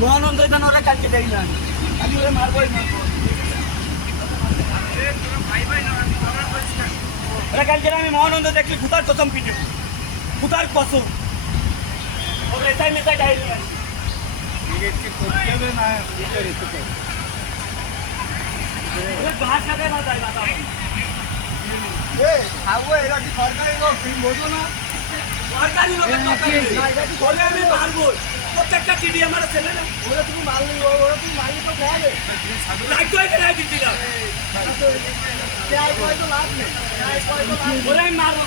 মহানন্দ এখানে ওরা কালকে দেখলাম আমি ওরা মারবই মারবো ওরা কালকে আমি মহানন্দ দেখলি খুতার কসম পিটে খুতার কসম ওর এটাই মেটাই ডাইরি ভাষাতে না যায় না এরা কি সরকারি লোক তুমি বোঝো না? সরকারি লোকের বলে আমি মারবো প্রত্যেকটা টিডি আমার ছেলে না ওরা তুমি মারলি তো খাবে লাগতো এখানে দিচ্ছিলাম লাভ নেই ওরাই মারবো